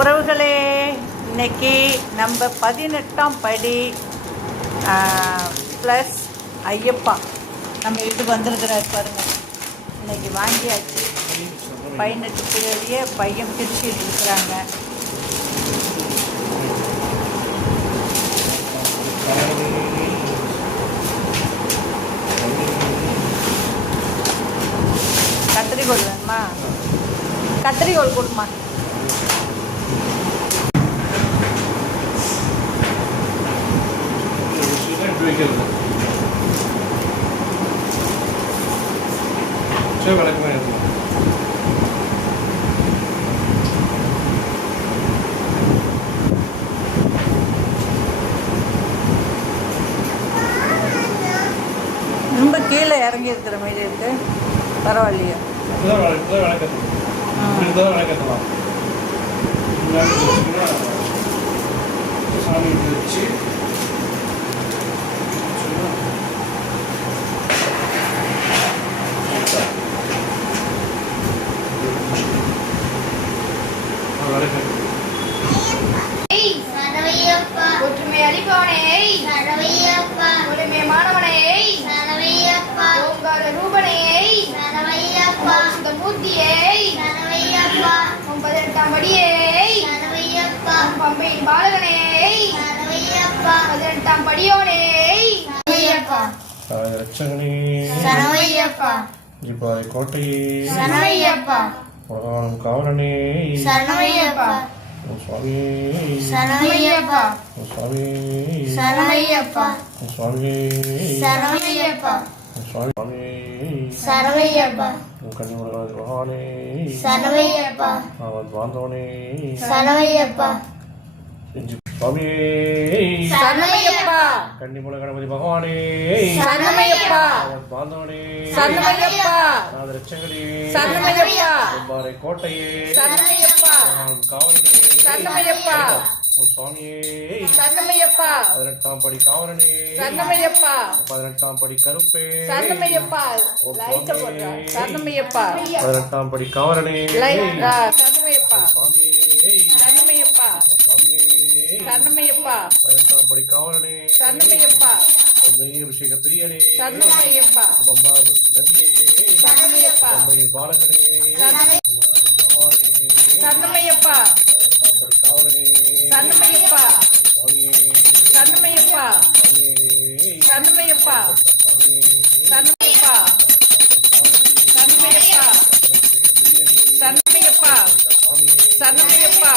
உறவுகளே, இன்னைக்கு நம்ம 18ஆம் படி ப்ளஸ் ஐயப்பா நம்ம வீட்டுக்கு வந்திருக்கிறார் பாருங்கள். இன்னைக்கு வாங்கியாச்சு. 18 பேரையே பையன் பிரிச்சுட்டு இருக்கிறாங்க. கத்திரிக்கோள் வேணுமா? கத்திரிக்கோள் கொடுமா. ரொம்ப கீழே இறங்கி இருக்கிற மாதிரி இருக்கு. பரவாயில்லையா? சாமி வச்சு ஒற்றுமை அளிப்பவனே, ஒருமை மாணவனே, ஓங்கார ரூபனே, மூர்த்தியே, 18ஆம் படியே, பம்பையின் பாலகனே, 18ஆம் படியோனே, ஜிபாய் கோட்டையே, காவலனே, சுவாமி கன்னிமுலகாதி பகவானே, அவன் பாந்தவனே, கன்னிமுல கணபதி பகவானே, அவன் பாந்தவனே, நாதரட்சகனே, கோட்டையே, காவலனே, சுவாமியே, 18ஆம் படி காவலனே, 18ஆம் படி கருப்பே, 18ஆம் படி காவலனே, சுவாமியே, 18ஆம் படி காவலனே, அபிஷேக பிரியனே, பம்பா நதியே, பம்பையில் பாலகனே, காவலனே, சன்னமையப்பா